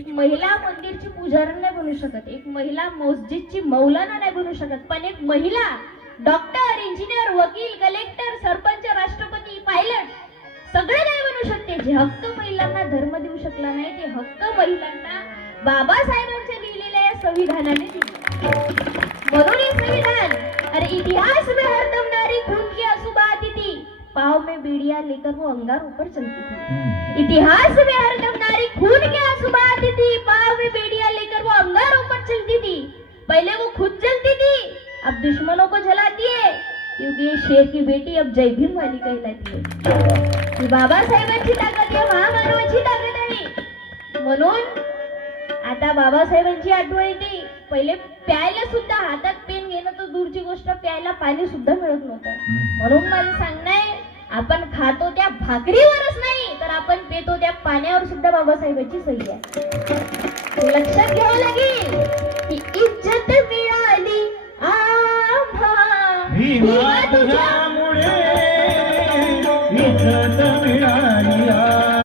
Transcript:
एक महिला मंदिरची पुजारी नाही बनू शकत, एक महिला मस्जिदची मौलाना नाही बनू शकत, पण एक महिला डॉक्टर, इंजिनियर, वकील, कलेक्टर, सरपंच, राष्ट्रपती, पायलट सगळे नाही बनू शकते. जे हक्क महिलांना धर्म देऊ शकला नाही ते हक्क महिलांना बाबासाहेबांच्या लिहिलेल्या या संविधानाने दिले. म्हणून हे संविधान, अरे इतिहास में हरदम नारी खून की आंसू बहाती थी, पाँव में बीड़िया लेकर वो अंगार ऊपर चलती थी. इतिहास में हरदम नारी खून के आंसू बहाती थी, पाँव में बेड़ियां लेकर वो अंगार ऊपर चलती थी. पहले वो खुद जलती थी, अब दुश्मनों को जलाती है, क्योंकि ये शेर की बेटी अब जय भीम वाली कहलाती है. ही बाबासाहेबांची ताकद, या महामानवाची ताकद आहे. म्हणून आता बाबासाहेबांची आठवण येते. पहिले प्यायला सुद्धा हातात पेन घेणं तर दूरची गोष्ट, प्यायला पाणी सुद्धा मिळत नव्हतं. म्हणून माझं सांगणं आहे, आपण खातो त्या भाकरीवरच नाही तर आपण पितो त्या पाण्यावर सुद्धा बाबासाहेबांची सही आहे. हे लक्षात घ्यावं लागेल की इज्जत मिळाली आम्हा भीमा तुझ्यामुळे, इज्जत